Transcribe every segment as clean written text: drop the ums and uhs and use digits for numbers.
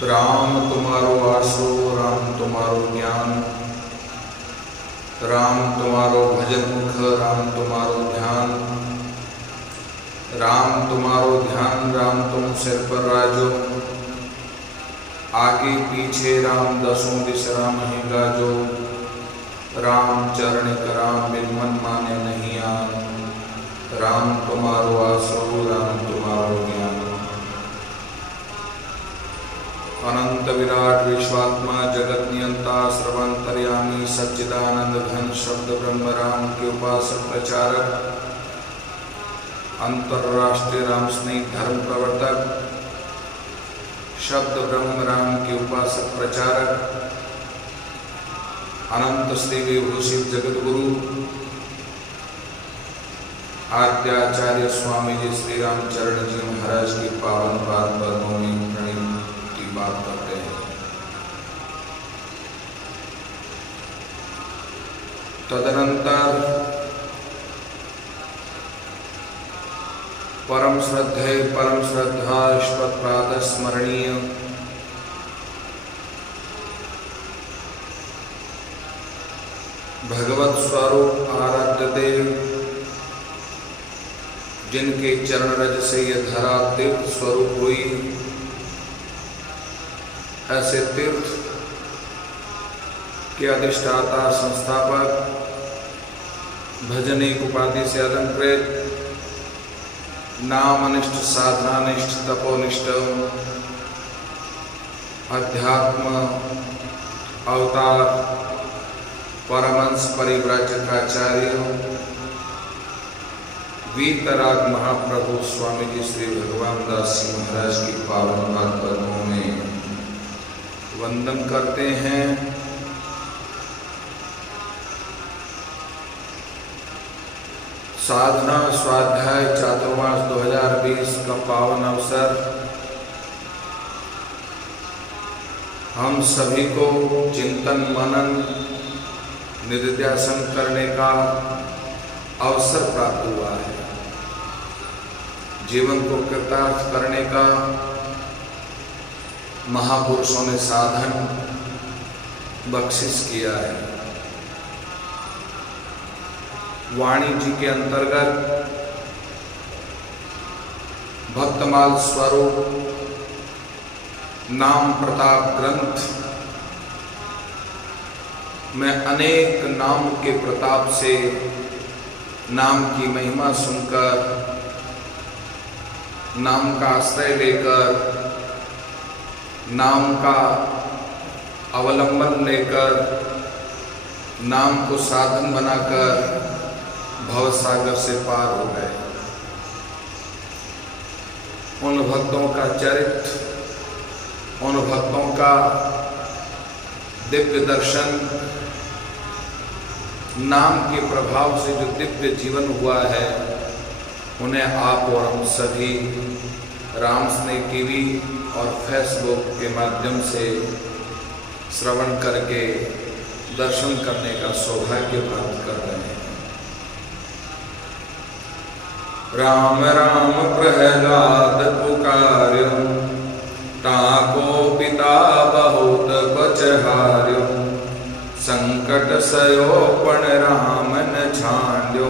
राम तुम्हारो आसरो, राम तुम्हारो ज्ञान, राम तुम्हारो भजन मुख, राम तुम्हारो ध्यान, राम तुम्हारो ध्यान, राम तुम सिर पर राजो, आगे पीछे राम दसों दिश राम ही गाजो, राम चरण कराम बिन मन माने नहीं आन, राम तुम्हारो आसरो, राम तुम्हारो ज्ञान। अनंत विराट विश्वात्मा जगत नियंता सर्वांतर्यामी सच्चिदानंद घन शब्द ब्रह्म राम के उपासक प्रचारक, अंतरराष्ट्रीय राम स्नेही धर्म प्रवर्तक, शब्द ब्रह्म राम के उपासक प्रचारक, अनंत श्री विभूषित जगत गुरु आद्याचार्य स्वामी जी श्री रामचरण जी महाराज की पावन पाद पद्मों में प्रणित बात करते हैं। तदनंतर परम श्रद्धेय परम श्रद्धास्पद प्रातः स्मरणीय भगवत स्वरूप आराध्य देव, जिनके चरण रज से यह धरा तीर्थ स्वरूप हुई, ऐसे तीर्थ के अधिष्ठाता संस्थापक, भजनिक उपाधि से अलंकृत, नामनिष्ठ साधनानिष्ठ तपोनिष्ठ अध्यात्म अवतार परमहंस परिव्राजकाचार्य वीतराग महाप्रभु स्वामी जी श्री भगवान दास जी महाराज की पावन पाद पद्मों में वंदन करते हैं। साधना स्वाध्याय चातुर्मास 2020 का पावन अवसर हम सभी को चिंतन मनन निधिध्यासन करने का अवसर प्राप्त हुआ है। जीवन को कृतार्थ करने का महापुरुषों ने साधन बख्शिश किया है। वाणी जी के अंतर्गत भक्तमाल स्वरूप नाम प्रताप ग्रंथ में अनेक नाम के प्रताप से नाम की महिमा सुनकर, नाम का आश्रय लेकर, नाम का अवलंबन लेकर, नाम को साधन बनाकर भवसागर से पार हो गए। उन भक्तों का चरित्र, उन भक्तों का दिव्य दर्शन, नाम के प्रभाव से जो दिव्य जीवन हुआ है, उन्हें आप और हम सभी राम स्नेह टीवी और फेसबुक के माध्यम से श्रवण करके दर्शन करने का सौभाग्य प्राप्त कर रहे हैं। राम राम प्रहलाद पुकार्यो, ताको पिता बहुत बचहार्यो, संकट सयो पण राम न छांड्यो,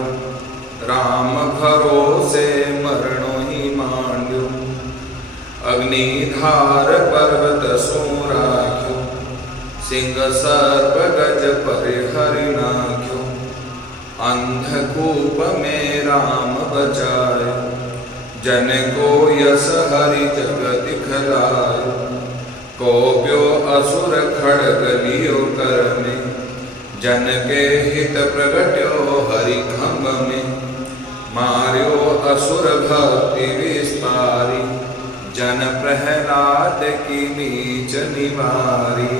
राम भरोसे मरणो ही मांड्यो, अग्निधार पर्वत सो राख्यो, सिंह सर्प गज परिहरि नाख्यो, अंधकूप में राम बचायो, जन को यश हरि जग दिखलायो, कोप्यो असुर खड़ग लियो कर में, जन के हित प्रगट्यो हरि खंभ में, मार्यो असुर भक्ति विस्तारी, जन प्रहलाद की नीच निवारी।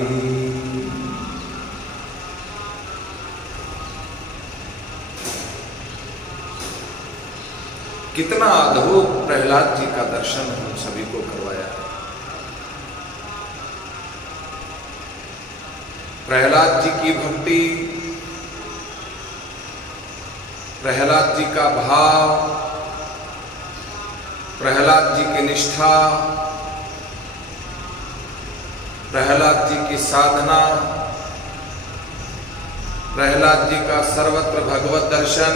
कितना अद्भुत प्रहलाद जी का दर्शन हम सभी को करवाया है। प्रहलाद जी की भक्ति, प्रहलाद जी का भाव, प्रहलाद जी की निष्ठा प्रहलाद जी की साधना, प्रहलाद जी का सर्वत्र भगवत दर्शन,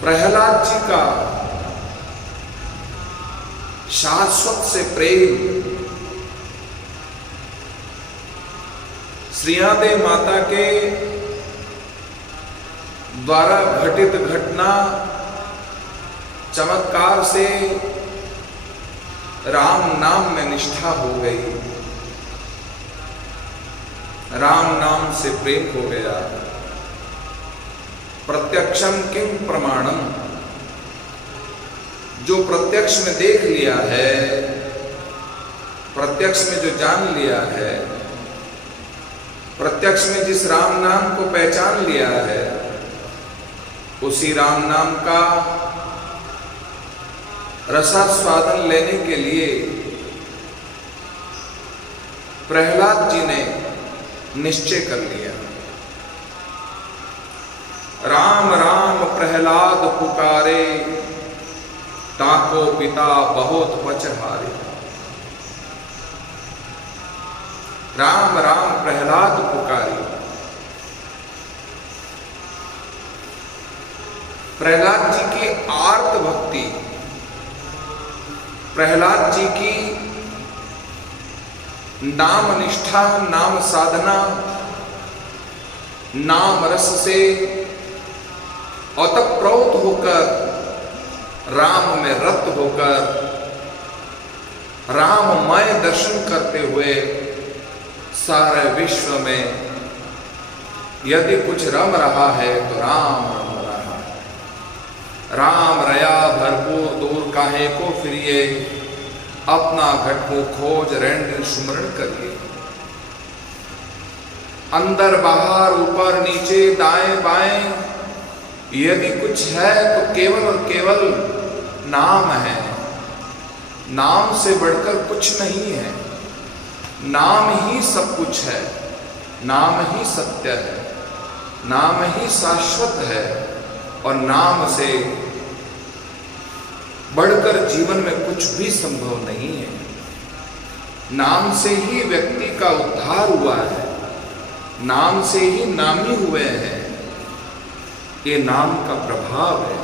प्रहलाद जी का शाश्वत से प्रेम, श्रीयादे माता के द्वारा घटित घटना चमत्कार से राम नाम में निष्ठा हो गई, राम नाम से प्रेम हो गया। प्रत्यक्षम किम प्रमाणम, जो प्रत्यक्ष में देख लिया है, प्रत्यक्ष में जो जान लिया है, प्रत्यक्ष में जिस राम नाम को पहचान लिया है, उसी राम नाम का रसास्वादन लेने के लिए प्रहलाद जी ने निश्चय कर लिया। राम राम प्रहलाद पुकारे, ताको पिता बहुत पचहारे। राम राम प्रहलाद पुकारे। प्रहलाद जी की आर्त भक्ति, प्रहलाद जी की नाम निष्ठा, नाम साधना, नाम रस से ओतप्रोत होकर, राम में रत होकर, राममय दर्शन करते हुए सारे विश्व में यदि कुछ रम रहा है तो राम रम रहा है। राम रया भरपूर दूर काहे को फिरिए, अपना घट को खोज रैंड सुमरण करिए। अंदर बाहर ऊपर नीचे दाएं बाएं यदि कुछ है तो केवल और केवल नाम है। नाम से बढ़कर कुछ नहीं है। नाम ही सब कुछ है, नाम ही सत्य है, नाम ही शाश्वत है, और नाम से बढ़कर जीवन में कुछ भी संभव नहीं है। नाम से ही व्यक्ति का उद्धार हुआ है, नाम से ही नामी हुए हैं। ये नाम का प्रभाव है,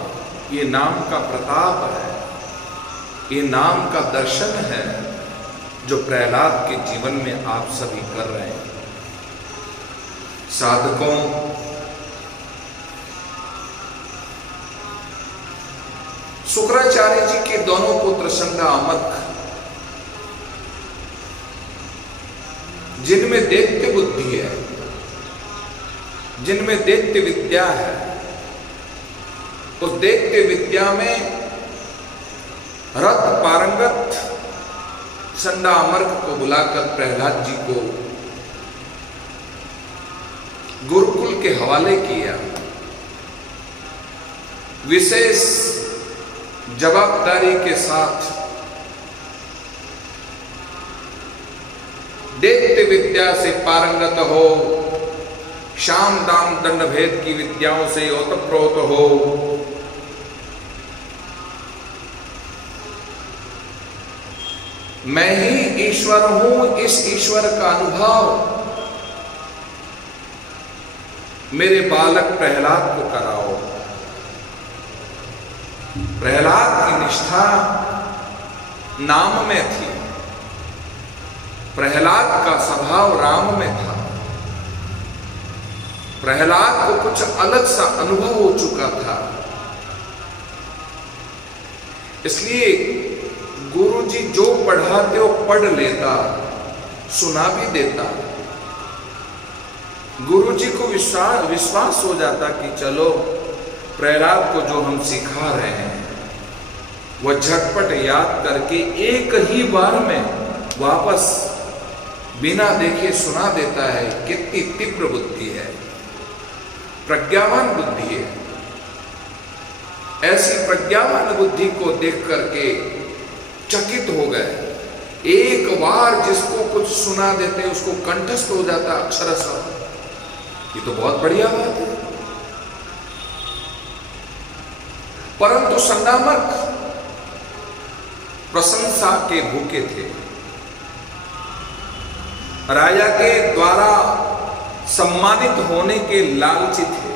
ये नाम का प्रताप है, ये नाम का दर्शन है जो प्रहलाद के जीवन में आप सभी कर रहे हैं। साधकों, शुक्राचार्य जी के दोनों पुत्र संडामर्क, जिनमें दैत्य बुद्धि है, जिनमें दैत्य विद्या है, उस दैत्य विद्या में रत पारंगत संडामर्क को बुलाकर प्रहलाद जी को गुरुकुल के हवाले किया। विशेष जवाबदारी के साथ दैत्य विद्या से पारंगत हो, शाम दाम दंड भेद की विद्याओं से ओतप्रोत हो, मैं ही ईश्वर हूं, इस ईश्वर का अनुभव मेरे बालक प्रहलाद को कराओ। प्रहलाद की निष्ठा नाम में थी, प्रहलाद का स्वभाव राम में था। प्रहलाद को कुछ अलग सा अनुभव हो चुका था, इसलिए गुरुजी जो पढ़ाते वो पढ़ लेता, सुना भी देता। गुरुजी को विश्वास हो जाता कि चलो प्रहलाद को जो हम सिखा रहे हैं वह झटपट याद करके एक ही बार में वापस बिना देखे सुना देता है। कितनी तीव्र बुद्धि है, प्रज्ञावान बुद्धि है। ऐसी प्रज्ञावान बुद्धि को देख करके चकित हो गए। एक बार जिसको कुछ सुना देते उसको कंठस्थ हो जाता अक्षरशः। ये तो बहुत बढ़िया बात है। परंतु संडामर्क प्रशंसा के भूखे थे, राजा के द्वारा सम्मानित होने के लालची थे,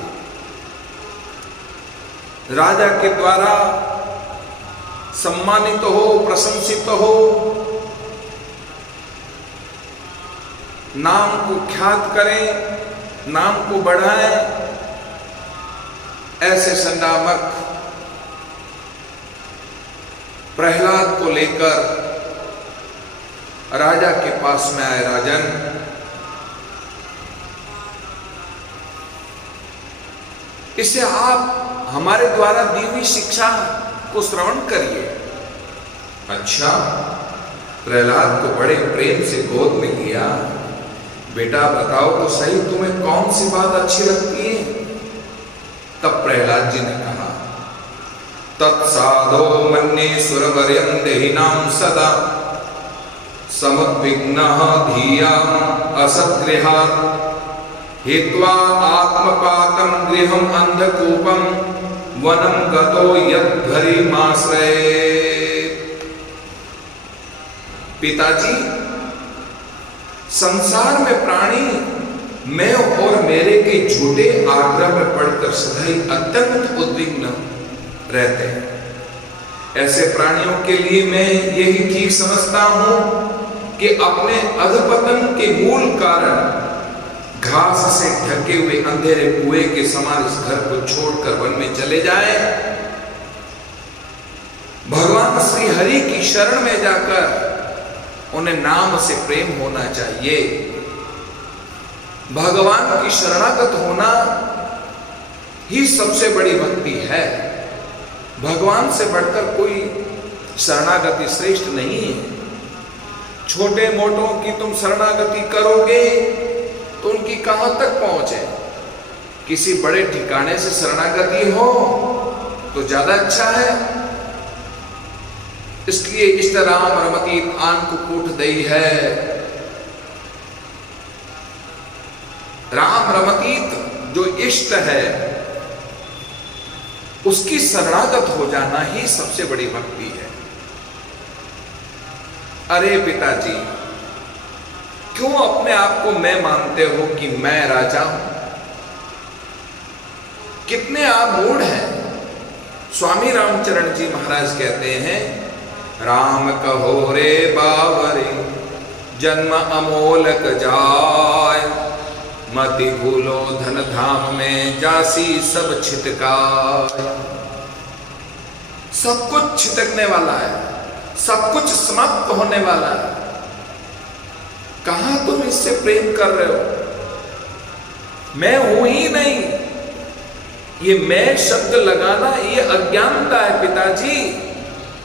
राजा के द्वारा सम्मानित हो, प्रशंसित हो, नाम को ख्यात करें, नाम को बढ़ाएं, ऐसे संडामक प्रहलाद को लेकर राजा के पास में आए। राजन, इसे आप हमारे द्वारा दी हुई शिक्षा को श्रवण करिए। अच्छा, प्रहलाद को बड़े प्रेम से गोद में लिया। बेटा बताओ तो सही, तुम्हें कौन सी बात अच्छी लगती है? तब प्रहलाद जी ने कहा, तत्साधो मन्ये सुरवर्यं देहिनां सदा समुद्विग्नः धियाम् असद्गृहात् हित्वा आत्मपातं गृहम् अंधकूपं वनं गतो यद्भरिमाश्रयेत्। पिताजी, संसार में प्राणी मैं और मेरे के झूठे आग्रह में पड़कर सदा ही अत्यंत उद्विग्न रहते हैं। ऐसे प्राणियों के लिए मैं यही ठीक समझता हूं कि अपने अधपतन के मूल कारण घास से ढके हुए अंधेरे कुएं के समान इस घर को छोड़कर वन में चले जाएं, भगवान श्री हरि की शरण में जाकर उन्हें नाम से प्रेम होना चाहिए। भगवान की शरणागत होना ही सबसे बड़ी भक्ति है। भगवान से बढ़कर कोई शरणागति श्रेष्ठ नहीं है। छोटे मोटों की तुम शरणागति करोगे तो उनकी कहां तक पहुंच है? किसी बड़े ठिकाने से शरणागति हो तो ज्यादा अच्छा है। इसलिए इष्ट राम रमती आन को कूट दई है। राम रमतीत जो इष्ट है उसकी शरणागत हो जाना ही सबसे बड़ी भक्ति है। अरे पिताजी, क्यों अपने आप को मैं मानते हो कि मैं राजा हूं? कितने आप मूढ़ हैं। स्वामी रामचरण जी महाराज कहते हैं, राम कहो रे बावरे जन्म अमोलक जाय, मति भूलो धन धाम में जासी सब छिटकाय। सब कुछ छिटकने वाला है, सब कुछ समाप्त होने वाला है। कहां तुम इससे प्रेम कर रहे हो? मैं हूं ही नहीं। ये मैं शब्द लगाना ये अज्ञानता है पिताजी।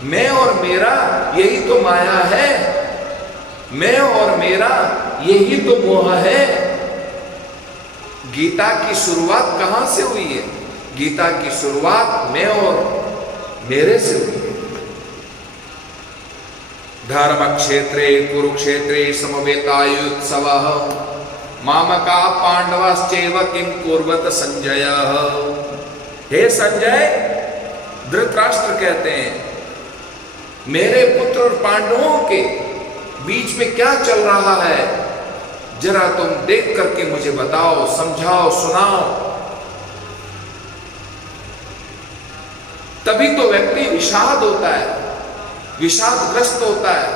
मैं और मेरा यही तो माया है। मैं और मेरा यही तो मोह है। गीता की शुरुआत कहां से हुई है? गीता की शुरुआत मैं और मेरे से हुई है। धर्म क्षेत्रे कुरुक्षेत्रे समवेतायुत्सवः मामका पांडवाश्चैव किं कुर्वत संजय। हे संजय, धृतराष्ट्र कहते हैं, मेरे पुत्र और पांडवों के बीच में क्या चल रहा है? जरा तुम देख करके मुझे बताओ, समझाओ, सुनाओ। तभी तो व्यक्ति विषाद होता है, विषादग्रस्त होता है।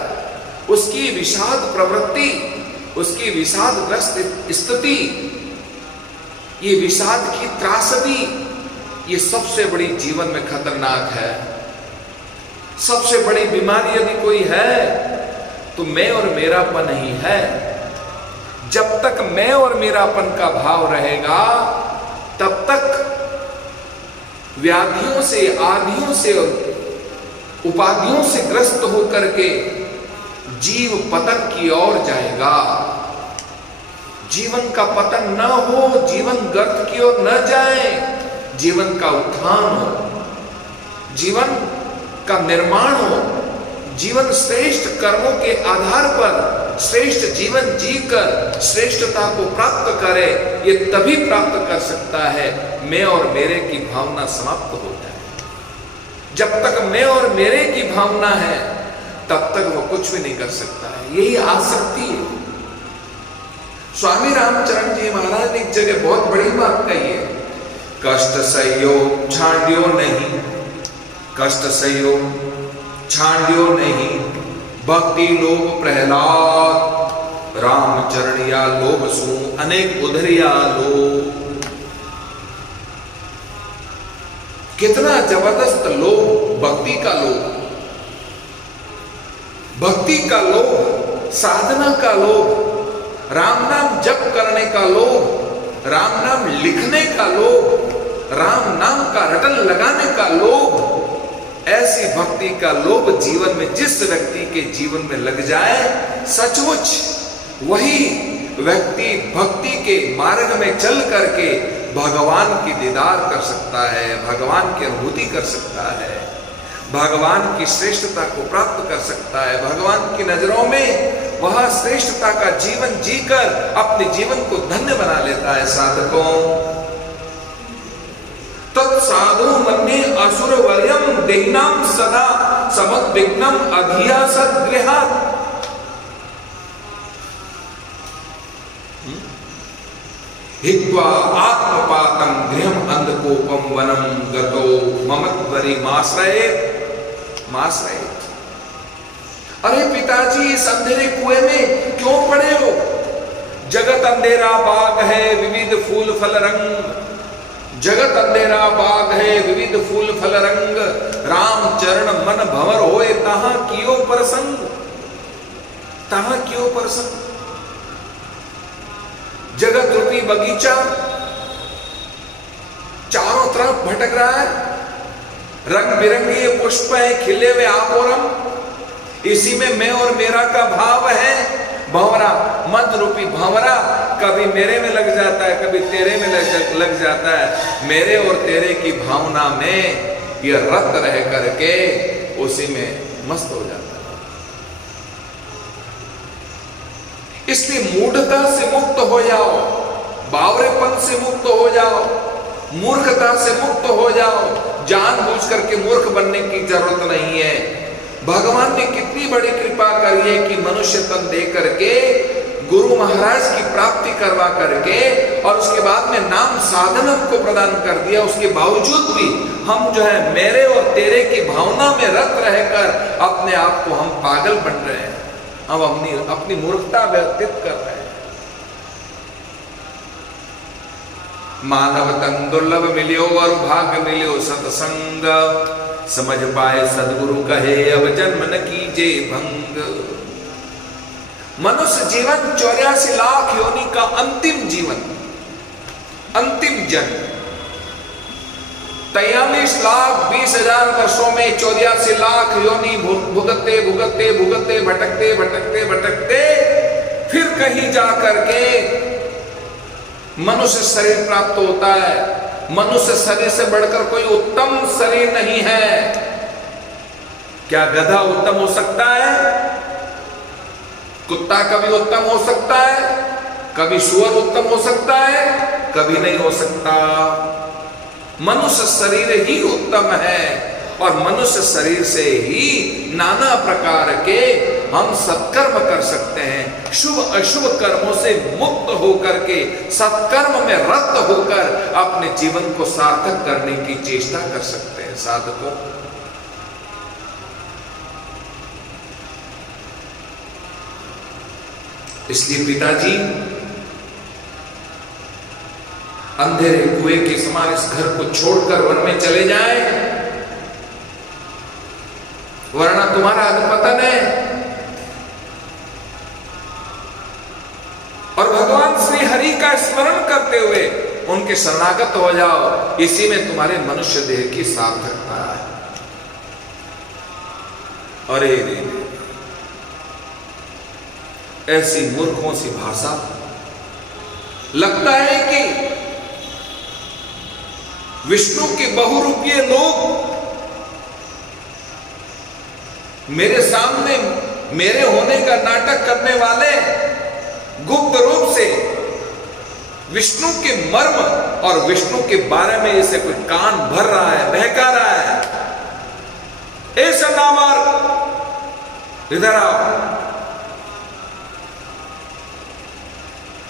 उसकी विषाद प्रवृत्ति, उसकी विषादग्रस्त स्थिति, ये विषाद की त्रासदी, ये सबसे बड़ी जीवन में खतरनाक है। सबसे बड़ी बीमारी यदि कोई है तो मैं और मेरापन ही है। जब तक मैं और मेरापन का भाव रहेगा तब तक व्याधियों से, आदियों से और उपाधियों से ग्रस्त होकर के जीव पतन की ओर जाएगा। जीवन का पतन न हो, जीवन गर्त की ओर न जाए, जीवन का उत्थान हो, जीवन का निर्माण हो, जीवन श्रेष्ठ कर्मों के आधार पर श्रेष्ठ जीवन जीकर श्रेष्ठता को प्राप्त करे। ये तभी प्राप्त कर सकता है मैं और मेरे की भावना समाप्त हो जाए। जब तक मैं और मेरे की भावना है तब तक वो कुछ भी नहीं कर सकता है। यही आसक्ति है। स्वामी रामचरण जी महाराज ने एक जगह बहुत बड़ी बात कही है, कष्ट सह्यो छांड्यो नहीं, कष्ट सह्यो छांड्यो नहीं, भक्ति लोभ प्रहलाद, रामचरण या लोभ सू अनेक उधरिया लोभ। कितना जबरदस्त लोभ, भक्ति का लोभ, भक्ति का लोभ, साधना का लोभ, राम नाम जप करने का लोभ, राम नाम लिखने का लोभ, राम नाम का रटन लगाने का लोभ। ऐसी भक्ति का लोभ जीवन में जिस व्यक्ति के जीवन में लग जाए, सचमुच वही व्यक्ति भक्ति के मार्ग में चल करके भगवान की दीदार कर सकता है, भगवान की अनुभूति कर सकता है, भगवान की श्रेष्ठता को प्राप्त कर सकता है। भगवान की नजरों में वह श्रेष्ठता का जीवन जीकर अपने जीवन को धन्य बना लेता है। साधकों, तत्साधु मन्ये असुर वर्यम देहिनाम सदा समद विघ्नम अभियासद गृहात्। हित्वा आत्मपातं गृहम अंधकोपम वनम गतो ममत्वरि माश्रये माश्रये। अरे पिताजी, इस अंधेरे कुएं में क्यों पड़े हो? जगत अंधेरा बाग है विविध फूल फल रंग, जगत अंधेरा बाग है विविध फूल फल रंग, राम चरण मन भंवर होए तहां कियो प्रसंग, तहां कियो प्रसंग। जगत रूपी बगीचा चारों तरफ भटक रहा है, रंग बिरंगे पुष्प है खिले हुए आपोरम, इसी में मैं और मेरा का भाव है। भंवरा, मद रूपी भंवरा कभी मेरे में लग जाता है, कभी तेरे में लग जाता है। मेरे और तेरे की भावना में ये रत रह करके उसी में मस्त हो जाता है। इसलिए मूढ़ता से मुक्त हो जाओ, बावरेपन से मुक्त हो जाओ, मूर्खता से मुक्त हो जाओ। जानबूझ करके मूर्ख बनने की जरूरत नहीं है। भगवान ने कितनी बड़ी कृपा करी है कि मनुष्य तन दे करके गुरु महाराज की प्राप्ति करवा करके और उसके बाद में नाम साधन को प्रदान कर दिया। उसके बावजूद भी हम जो है मेरे और तेरे की भावना में रत रहकर अपने आप को हम पागल बन रहे हैं, हम अपनी मूर्खता व्यतीत कर रहे हैं। मानव तन दुर्लभ मिलियो और भाग्य मिलियो सत्संग, समझ पाए सदगुरु कहे अब जन्म न कीजे भंग। मनुष्य जीवन 84 लाख योनि का अंतिम जीवन, अंतिम जन्म। 43,20,000 वर्षों में 84 लाख योनि भुगतते भुगतते भुगतते भटकते भटकते भटकते फिर कहीं जा करके मनुष्य शरीर प्राप्त होता है। मनुष्य शरीर से बढ़कर कोई उत्तम शरीर नहीं है। क्या गधा उत्तम हो सकता है? कुत्ता कभी उत्तम हो सकता है? कभी सुअर उत्तम हो सकता है? कभी नहीं हो सकता। मनुष्य शरीर ही उत्तम है और मनुष्य शरीर से ही नाना प्रकार के हम सत्कर्म कर सकते हैं। शुभ अशुभ कर्मों से मुक्त होकर के सत्कर्म में रत होकर अपने जीवन को सार्थक करने की चेष्टा कर सकते हैं। साधकों, इसलिए पिताजी अंधेरे कुएं के समान इस घर को छोड़कर वन में चले जाएं, वरना तुम्हारा अधपतन है। और भगवान श्री हरि का स्मरण करते हुए उनके शरणागत हो जाओ, इसी में तुम्हारे मनुष्य देह की सार्थकता है। अरे रे, ऐसी मूर्खों सी भाषा। लगता है कि विष्णु के बहुरूपीय लोग मेरे सामने मेरे होने का नाटक करने वाले गुप्त रूप से विष्णु के मर्म और विष्णु के बारे में जैसे कोई कान भर रहा है, बहका रहा है। ऐसा नामार इधर आओ।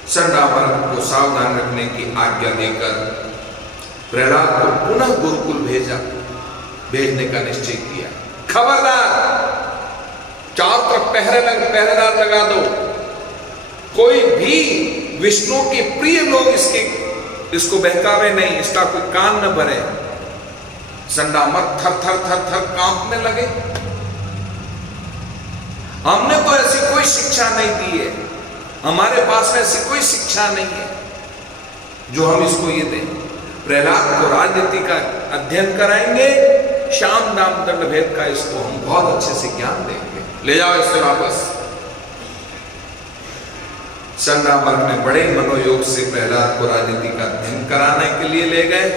संडामर्क को सावधान रखने की आज्ञा देकर प्रहलाद को पुनः गुरुकुल भेजने का निश्चय किया। खबरदार, चारों तरफ पहरेदार लगा दो, कोई भी विष्णु के प्रिय लोग इसको बहकावे नहीं, इसका कोई कान न भरे। संडामर्क थर थर थर थर कांपने लगे। हमने तो ऐसी कोई शिक्षा नहीं दी है, हमारे पास में ऐसी कोई शिक्षा नहीं है जो हम इसको ये दें। प्रहलाद को राजनीति का अध्ययन कराएंगे, शाम दाम दंड भेद का इसको हम बहुत अच्छे से ज्ञान देंगे। ले जाओ इससे वापस। संडामर्क ने बड़े मनोयोग से प्रहलाद को राजनीति का अध्ययन कराने के लिए ले गए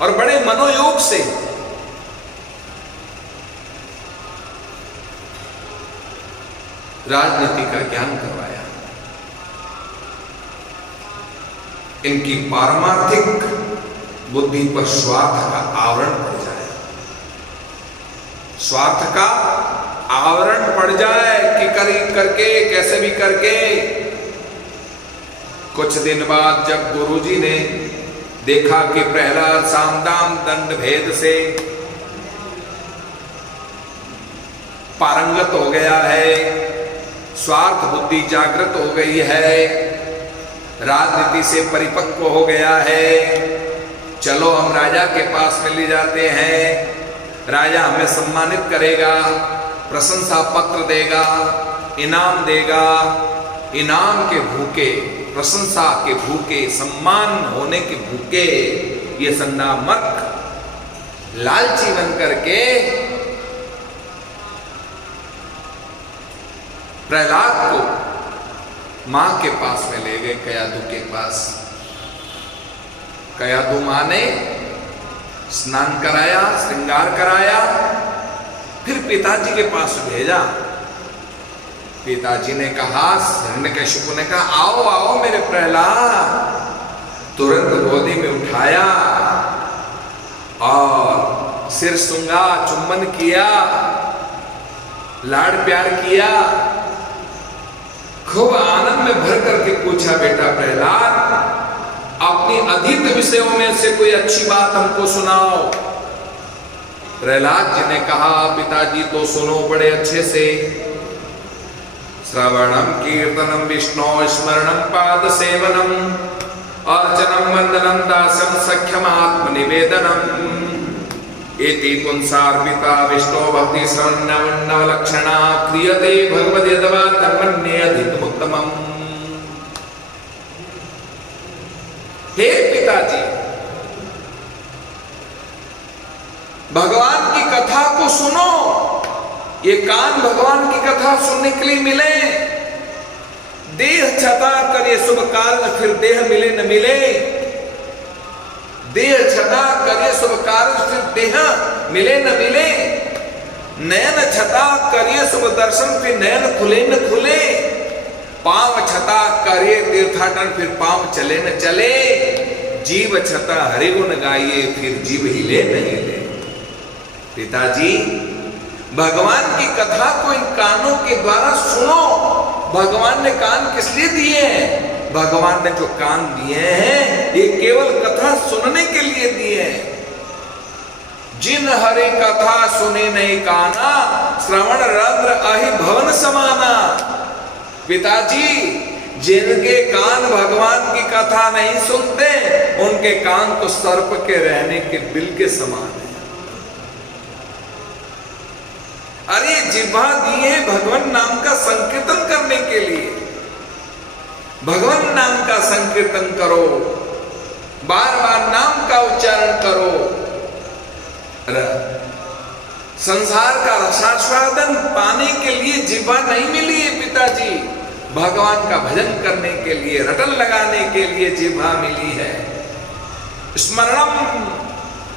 और बड़े मनोयोग से राजनीति का ज्ञान करवाया। इनकी पारमार्थिक बुद्धि पर स्वार्थ का आवरण पड़ जाए, स्वार्थ का आवरण पड़ जाए कि करके कैसे भी करके। कुछ दिन बाद जब गुरुजी ने देखा कि प्रहलाद सामदाम दंड भेद से पारंगत हो गया है, स्वार्थ बुद्धि जागृत हो गई है, राजनीति से परिपक्व हो गया है, चलो हम राजा के पास में ले जाते हैं, राजा हमें सम्मानित करेगा, प्रशंसा पत्र देगा, इनाम देगा। इनाम के भूखे, प्रशंसा के भूखे, सम्मान होने के भूखे ये संडामर्क लालची बन करके प्रहलाद को मां के पास में ले गए, कयादू के पास। कयादू मां ने स्नान कराया, श्रृंगार कराया, फिर पिताजी के पास भेजा। पिताजी ने कहा, हिरण्यकशिपु ने कहा, आओ आओ मेरे प्रहलाद। तुरंत गोदी में उठाया और सिर सूंघा, चुंबन किया, लाड़ प्यार किया, खूब आनंद में भर करके पूछा, बेटा प्रहलाद अपनी अधीत विषयों में से कोई अच्छी बात हमको सुनाओ। प्रहलाद जी ने कहा, पिताजी तो सुनो बड़े अच्छे से। श्रवणम कीर्तनम विष्णु स्मरणम पाद सेवनम अर्चनम वंदनम दासम सख्यम आत्म निवेदनम एति पुंसार्पिता विष्णु भक्ति श्रवण लक्षणा क्रियते भगवद्यदवा धर्मन्यधिकमुत्तमम्। हे पिताजी, भगवान की कथा को सुनो। ये कान भगवान की कथा सुनने के लिए मिले। देह छता कर ये शुभ कार्य, फिर देह मिले न मिले। देह छता कर ये शुभ कार्य, फिर देह मिले न मिले। नयन छता कर ये शुभ दर्शन, फिर नयन खुले न खुले। पांव छता कर ये तीर्थाटन, फिर पांव चले न चले। जीव छता हरि गुण गाइए, फिर जीव हिले न हिले। पिताजी, भगवान की कथा को इन कानों के द्वारा सुनो। भगवान ने कान किस लिए दिए हैं? भगवान ने जो कान दिए हैं ये केवल कथा सुनने के लिए दिए हैं। जिन हरे कथा सुने नहीं काना, श्रवण रंध्र अहि भवन समाना। पिताजी, जिनके कान भगवान की कथा नहीं सुनते, उनके कान तो सर्प के रहने के बिल के समान है। अरे जिह्वा दिए भगवान नाम का संकीर्तन करने के लिए। भगवान नाम का संकीर्तन करो, बार बार नाम का उच्चारण करो। संसार का रसास्वादन पाने के लिए जिह्वा नहीं मिली है पिताजी, भगवान का भजन करने के लिए, रटन लगाने के लिए जिह्वा मिली है। स्मरणम,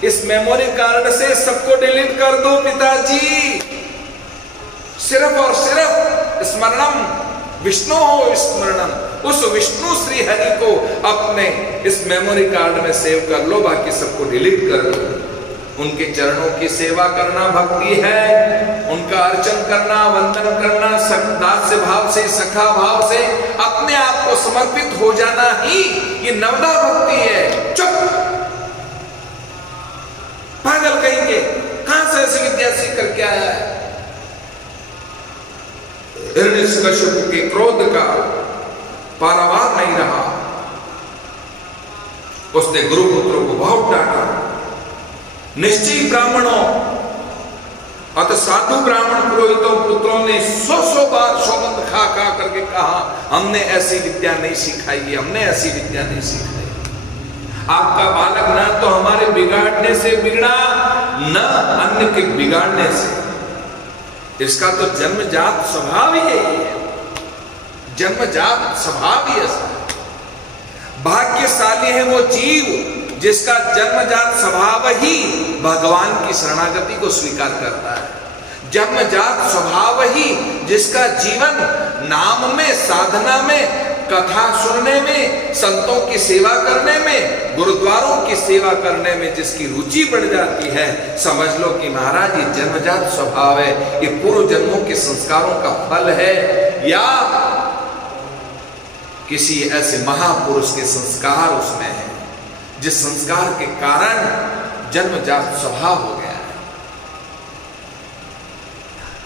इस मेमोरी कार्ड से सबको डिलीट कर दो पिताजी। सिर्फ और सिर्फ स्मरणम विष्णु हो, स्मरणम उस विष्णु श्री हरि को अपने इस मेमोरी कार्ड में सेव कर लो, बाकी सबको डिलीट कर दो। उनके चरणों की सेवा करना भक्ति है, उनका अर्चन करना, वंदन करना, दास्य भाव से, सखा भाव से अपने आप को समर्पित हो जाना ही ये नवदा भक्ति है। चुप, पागल कहेंगे, कहां से ऐसी विद्या सीख करके आया है? हिरण्यकश्यप के क्रोध का पारावार नहीं रहा, उसने गुरुपुत्रों को बहुत डांटा। निश्चय ब्राह्मणों अत साधु ब्राह्मण पुरोहितों पुत्रों ने 100 बार सौगंध खा खा करके कहा, हमने ऐसी विद्या नहीं सिखाई है, हमने ऐसी विद्या नहीं सिखाई। आपका बालक न तो हमारे बिगाड़ने से बिगड़ा, न अन्य के बिगाड़ने से। इसका तो जन्मजात स्वभाव ही है, जन्मजात स्वभाव ही ऐसा। भाग्यशाली है वो जीव जिसका जन्मजात स्वभाव ही भगवान की शरणागति को स्वीकार करता है। जन्मजात स्वभाव ही जिसका जीवन नाम में, साधना में, कथा सुनने में, संतों की सेवा करने में, गुरुद्वारों की सेवा करने में जिसकी रुचि बढ़ जाती है, समझ लो कि महाराज ये जन्मजात स्वभाव है, ये पूर्व जन्मों के संस्कारों का फल है, या किसी ऐसे महापुरुष के संस्कार उसमें है जिस संस्कार के कारण जन्मजात स्वभाव हो गया है।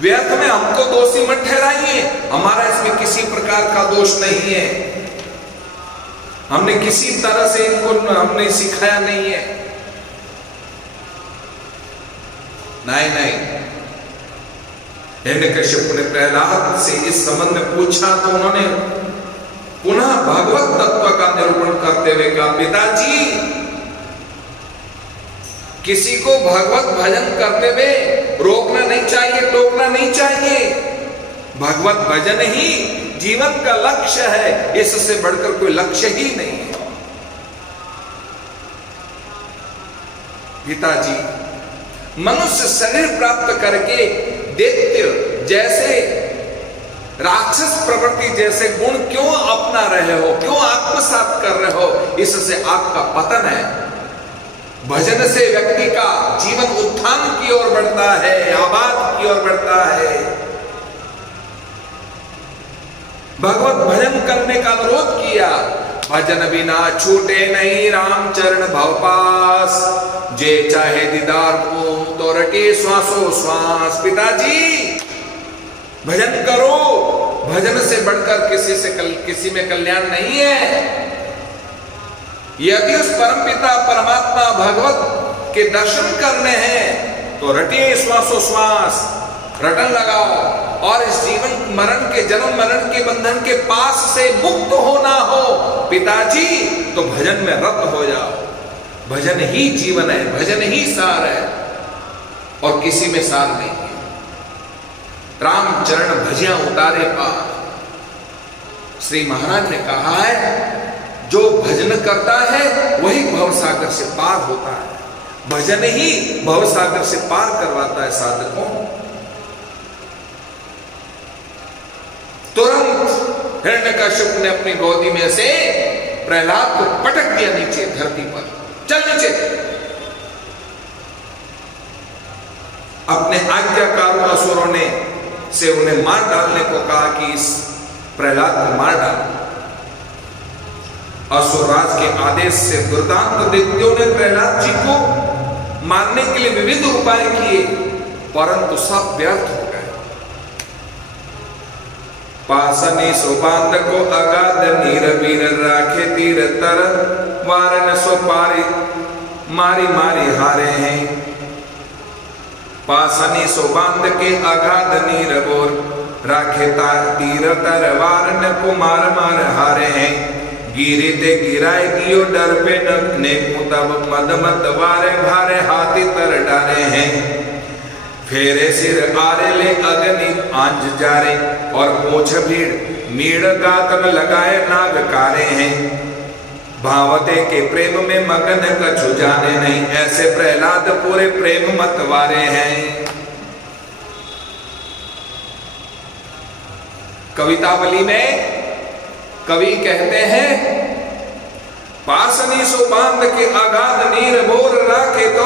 व्यर्थ में हमको दोषी मत ठहराइए, हमारा इसमें किसी प्रकार का दोष नहीं है, हमने किसी तरह से इनको हमने सिखाया नहीं है। नहीं, हिरण्यकश्यप ने प्रहलाद से इस संबंध में पूछा तो उन्होंने पुनः भगवत तत्व का निरूपण करते हुए कहा, पिताजी किसी को भगवत भजन करते हुए रोकना नहीं चाहिए, टोकना नहीं चाहिए। भगवत भजन ही जीवन का लक्ष्य है, इससे बढ़कर कोई लक्ष्य ही नहीं है। पिताजी मनुष्य शरीर प्राप्त करके दैत्य जैसे, राक्षस प्रवृत्ति जैसे गुण क्यों अपना रहे हो, क्यों आत्मसात कर रहे हो? इससे आपका पतन है। भजन से व्यक्ति का जीवन उत्थान की ओर बढ़ता है, आबाद की ओर बढ़ता है। भगवत भजन करने का अनुरोध किया, भजन बिना छूटे नहीं राम चरण भव पास, जे चाहे दीदार को तो रटे श्वासो श्वास। पिताजी भजन करो, भजन से बढ़कर किसी में कल्याण नहीं है। यदि उस परमपिता परमात्मा भगवत के दर्शन करने हैं तो रटिए श्वासोश्वास, रटन लगाओ, और इस जीवन मरण के, जन्म मरण के बंधन के पास से मुक्त होना हो पिताजी, तो भजन में रत हो जाओ। भजन ही जीवन है, भजन ही सार है, और किसी में सार नहीं है। राम चरण भजिया उतारे पार। श्री महाराज ने कहा है, जो भजन करता है वही भवसागर से पार होता है। भजन ही भवसागर से पार करवाता है साधकों। तुरंत हिरण्यकश्यप ने अपनी गोदी में से प्रहलाद को पटक दिया नीचे धरती पर, चल नीचे। अपने आज्ञाकारों असुरों ने से उन्हें मार डालने को कहा कि इस प्रहलाद को मार डाल। असुरराज के आदेश से दुर्दांत दैत्यों ने प्रहलाद जी को मारने के लिए विविध उपाय किए, परंतु सब व्यर्थ हो गए। पासनी सोबांध को अगाध नीर वीर राखे तीर तर, वारन सो पारी मारी मारी हारे हैं। पासनी सोबांध के अगाध नीर बोर राखे तीर तर, वारन को मार मार हारे हैं। गिरे ते गिराए दियो डर पे ने तब मद मत वारे भारे हाथी तर डारे हैं। फेरे सिर आरे ले अग्नि आंज जारे, और पोछ भीड़ मीड़ गातन लगाए नाग कारे हैं। भावते के प्रेम में मगन कछु जाने नहीं, ऐसे प्रहलाद पूरे प्रेम मत वारे हैं। कवितावली में कवि कहते हैं, पासनी सो बांध के अगाध नीर बोर राखे तो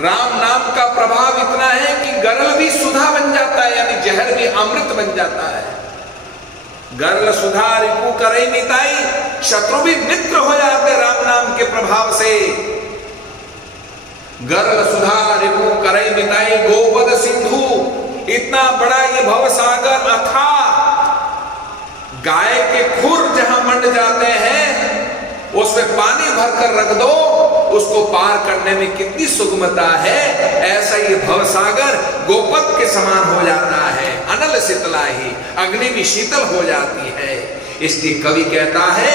राम नाम का प्रभाव इतना है कि गरल भी सुधा बन जाता है, यानी जहर भी अमृत बन जाता है। गरल सुधा रिपु करे मिताई, शत्रु भी मित्र हो जाते राम नाम के प्रभाव से। गरल सुधा रिपु करे मिताई, गोपद सिंधु, इतना बड़ा ये भव सागर अथा, गाय के खुर जहां मंड जाते हैं उसमें पानी भरकर रख दो, उसको पार करने में कितनी सुगमता है। ऐसा ये भवसागर गोपद के समान हो जाता है। अनल शीतला ही, अग्नि भी शीतल हो जाती है। इसलिए कवि कहता है,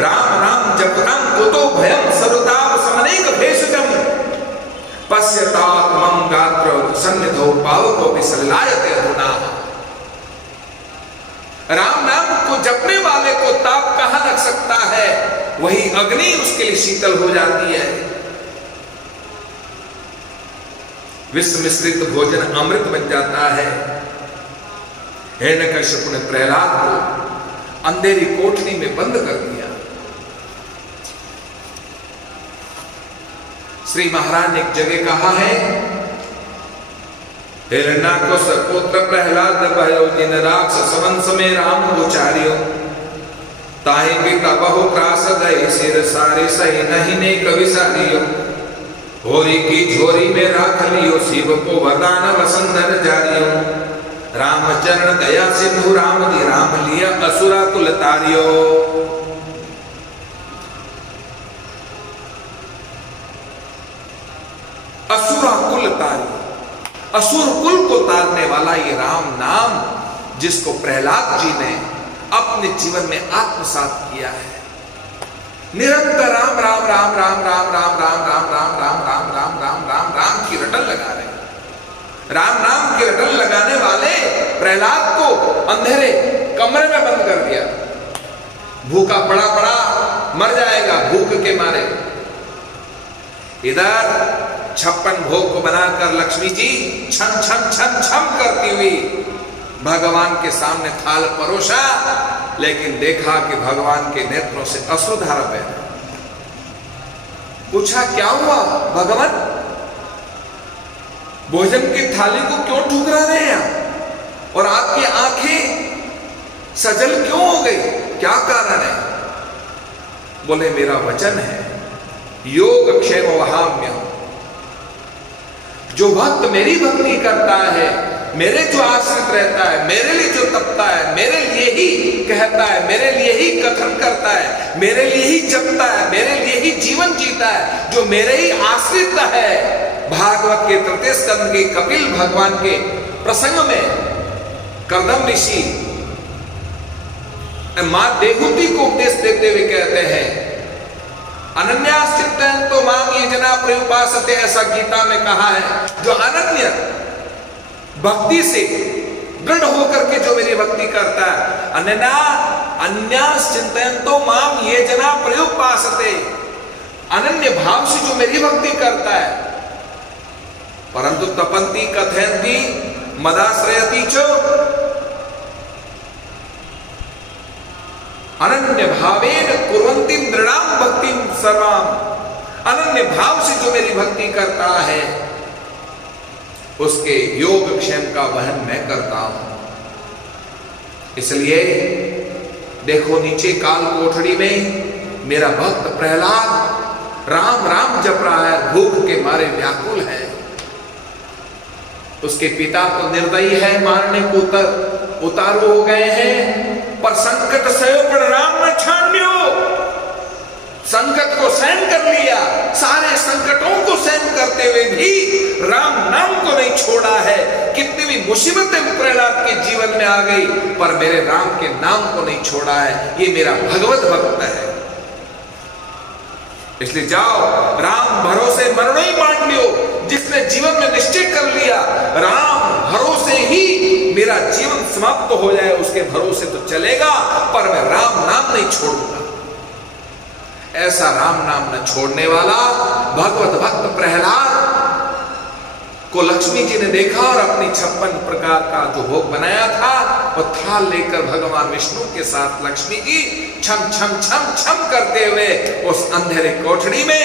राम राम जपताम कुतो भयम सरुताप समनेक भेषजम पश्यतात मम गात्र सन्निधो पावको विसलायते अधुना। राम नाम को जपने वाले को ताप कहां लग सकता है, वही अग्नि उसके लिए शीतल हो जाती है। विष मिश्रित भोजन अमृत बन जाता है। हिरण्यकश्यप ने प्रहलाद को अंधेरी कोठरी में बंद कर दिया। श्री महाराज ने एक जगह कहा है, हिरण्याक्ष पुत्र प्रहलाद भयो जिन राक्षस वंश में राम गोचार्यो, ताहि पिता बहु त्रास गए सिर सारे सही नहीं ने कवि सारियो, होरी की झोरी में राख लियो शिव को वरदान वसंधर जारियो, रामचरण दया सिंधु राम दी राम लिया असुरा कुल तारियो। असुरा कुल तारियो, असुर कुल को तारने वाला ये राम नाम, जिसको प्रहलाद जी ने अपने जीवन में आत्मसात किया है। निरंतर राम राम राम राम राम राम राम राम राम राम राम राम राम राम राम की रटन लगा रहे। राम नाम की रटन लगाने वाले प्रहलाद को अंधेरे कमरे में बंद कर दिया। भूखा पड़ा पड़ा मर जाएगा भूख के मारे। इधर 56 भोग को बनाकर लक्ष्मी जी छम छम छम छम करती हुई भगवान के सामने थाल परोसा, लेकिन देखा कि भगवान के नेत्रों से अश्रुधारा बह रही। पूछा क्या हुआ भगवान, भोजन की थाली को क्यों ठुकरा रहे हैं और आपकी आंखें सजल क्यों हो गई, क्या कारण है? बोले मेरा वचन है, योग क्षेम वहाम्य, जो भक्त मेरी भक्ति करता है, मेरे जो आश्रित रहता है, मेरे लिए जो तपता है, मेरे लिए ही कहता है, मेरे लिए ही कथन करता है, मेरे लिए ही जपता है, मेरे लिए ही जीवन जीता है, जो मेरे ही आश्रित है। भागवत के तृतीय स्कंद के कपिल भगवान के प्रसंग में कर्दम ऋषि मां देहूति को उपदेश देते हुए कहते हैं, अनन्याश्चित्तेन तो मां ये जना प्रयुपासते, ऐसा गीता में कहा है, जो अनन्य भक्ति से दृढ़ होकर के जो मेरी भक्ति करता है, अन्याश्चिंतन तो माम ये जना प्रयुपासते, अनन्य भाव से जो मेरी भक्ति करता है, परंतु तपंती कथयंती मदाश्रयती च, अनन्य भावेन कुर्वन्ति दृढ़ाम भक्तिम सर्वाम, अनन्य भाव से जो मेरी भक्ति करता है उसके योग क्षेम का वहन मैं करता हूं। इसलिए देखो नीचे काल कोठरी में मेरा भक्त प्रहलाद राम राम जप रहा है, भूख के मारे व्याकुल है। उसके पिता तो निर्दयी है, मारने को उतारू हो गए हैं, पर संकट सयो पर राम न छान्यो, संकट को सहन कर लिया, सारे संकटों को सहन करते हुए भी राम नाम को नहीं छोड़ा है। कितनी भी मुसीबतें प्रहलाद के जीवन में आ गई, पर मेरे राम के नाम को नहीं छोड़ा है। ये मेरा भगवत भक्त है। इसलिए जाओ, राम भरोसे मरणो ही मान लियो। जिसने जीवन में निश्चय कर लिया राम भरोसे ही मेरा जीवन समाप्त हो जाए, उसके भरोसे तो चलेगा, पर मैं राम नाम नहीं छोड़ूंगा। ऐसा राम नाम न छोड़ने वाला भगवत भक्त प्रहलाद को लक्ष्मी जी ने देखा और अपनी 56 प्रकार का जो भोग बनाया था वो थाल लेकर भगवान विष्णु के साथ लक्ष्मी जी छम छम छम छम करते हुए उस अंधेरे कोठरी में